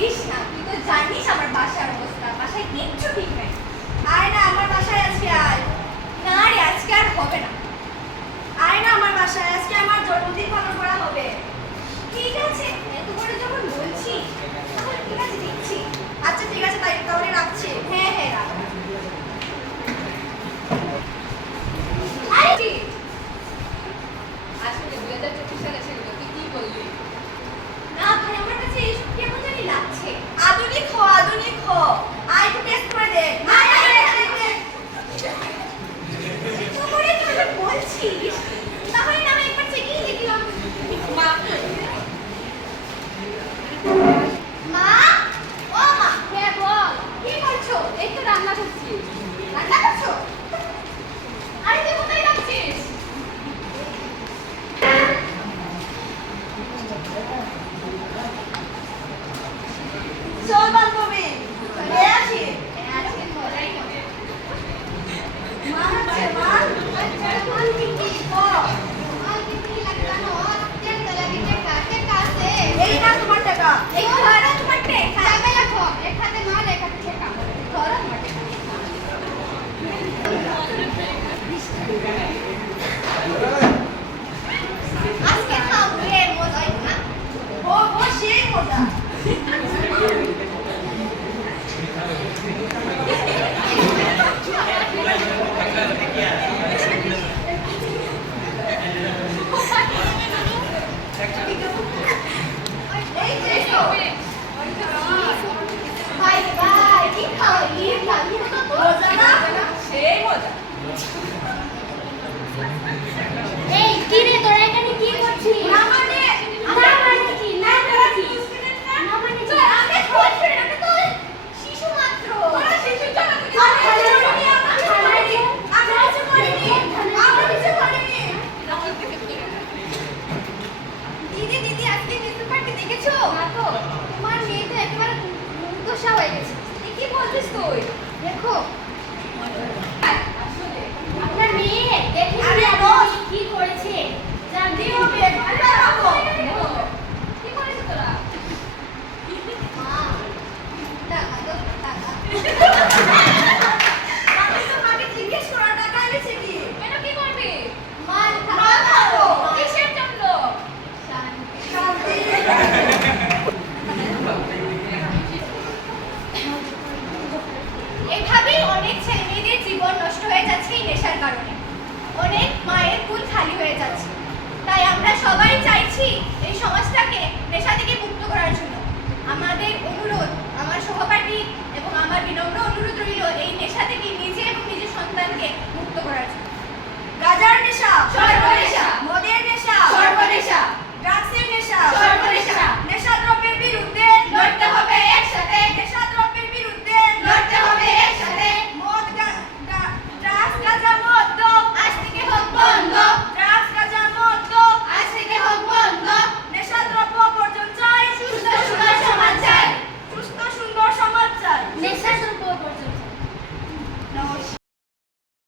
বলিস না, তুই তো জানিস আমার বাসার অবস্থা, বাসায় কিচ্ছু ঠিক নাই। আয় না আমার বাসায় আজকে আয়। না রে, আজকে আর হবে না। আয় না আমার বাসায়, আজকে আমার জন্মদিন পালন করা হবে। ঠিক আছে, এত করে যখন বলছি তাহলে ঠিক আছে, দিচ্ছি। আচ্ছা ঠিক আছে, তাই তাহলে রাখছি। হ্যাঁ হ্যাঁ রাখ। আরে আসলে 2024 সালে ছিল, তুই কি বললি? না ভাই, আমার কাছে এইসব কেমন জানি লাগছে। আধুনিক হ, আধুনিক হ। আয় একটু টেস্ট করে দে। আয় আয় আয় আয়। তোরে তুই বলছিস, তাহলে না আমি একবার চেকিং দিয়ে দিলাম। মা, মা, ও মা, হ্যাঁ বল। কি করছো? এই তো রান্না করছি। রান্না করছো? আরে তুই কোথায় যাচ্ছিস? চল বান্ধবী, এ আসি। আজকে মজাই হবে। মা আছে, মা। আচ্ছা, মা কি ও? এই না তোমার টাকা। এই ধরো তোমার টাকা। ধরো তোমার টাকা। আজকে খাবে মজাই না। ও ও সেই মজা। এই যে তো। বাই বাই, কি খাও? কি খাও? মজা না? সেই মজা। এই কি রে, তোরা এখানে কি করছিস? না মানে না মানে কি? না মানে কি? না মানে কি? আমি খোঁজ করে না তো শিশু মাত্র। ওরা শিশু জানা তো আমি কিছু করিনি, আমি কিছু করিনি। দিদি দিদি, আজকে কিছু পার্টি দেখেছো? না তো। তোমার মেয়ে তো একেবারে মুগ্ধসা হয়ে গেছে। কি বলছিস তুই? দেখো আসলে আপনার মেয়ে দেখে আরে আপনি দোষ। কি করেছে জানতে কি হবে। হবে?